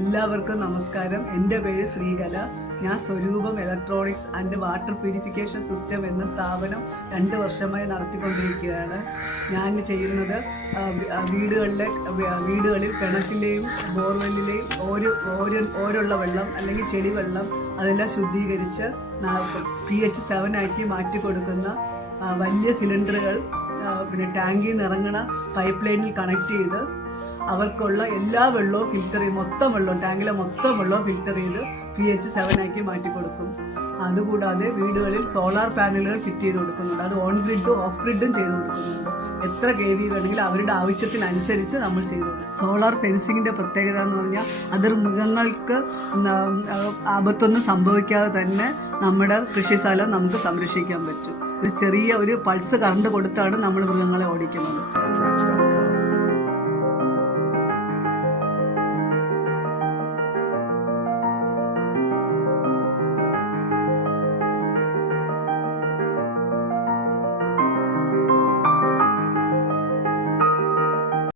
എല്ലാവർക്കും നമസ്കാരം. എൻ്റെ പേര് ശ്രീകല. ഞാൻ സ്വരൂപം electronics and water purification system എന്ന സ്ഥാപനം 2 വർഷമായി നടത്തിക്കൊണ്ടിരിക്കുകയാണ്. ഞാൻ ചെയ്യുന്നത് വീടുകളിൽ കിണറ്റിലെയും ബോർവെല്ലിലെയും ഓരുള്ള വെള്ളം അല്ലെങ്കിൽ ചെളി വെള്ളം അതെല്ലാം ശുദ്ധീകരിച്ച് pH 7 ആക്കി മാറ്റി കൊടുക്കുന്ന വലിയ സിലിണ്ടറുകൾ പിന്നെ ടാങ്കിൽ നിന്ന് ഇറങ്ങണ പൈപ്പ് ലൈനിൽ കണക്ട് ചെയ്ത് അവർക്കുള്ള എല്ലാ വെള്ളവും ഫിൽറ്റർ ചെയ്ത് ടാങ്കിലെ മൊത്തം വെള്ളവും ഫിൽറ്റർ ചെയ്ത് pH 7 ആക്കി മാറ്റി കൊടുക്കും. അതുകൂടാതെ വീടുകളിൽ സോളാർ പാനലുകൾ ഫിറ്റ് ചെയ്ത് കൊടുക്കുന്നുണ്ട്. അത് ഓൺ ഗ്രിഡും ഓഫ് ഗ്രിഡും ചെയ്ത് കൊടുക്കുന്നുണ്ട്. എത്ര KV വേണമെങ്കിലും അവരുടെ ആവശ്യത്തിനനുസരിച്ച് നമ്മൾ ചെയ്തു കൊടുക്കും. സോളാർ ഫെൻസിങ്ങിൻ്റെ പ്രത്യേകത എന്ന് പറഞ്ഞാൽ അത് മൃഗങ്ങൾക്ക് ആപത്തൊന്നും സംഭവിക്കാതെ തന്നെ നമ്മുടെ കൃഷിസ്ഥലം നമുക്ക് സംരക്ഷിക്കാൻ പറ്റും. ഒരു ചെറിയ പൾസ് കറണ്ട് കൊടുത്താണ് നമ്മൾ മൃഗങ്ങളെ ഓടിക്കുന്നത്.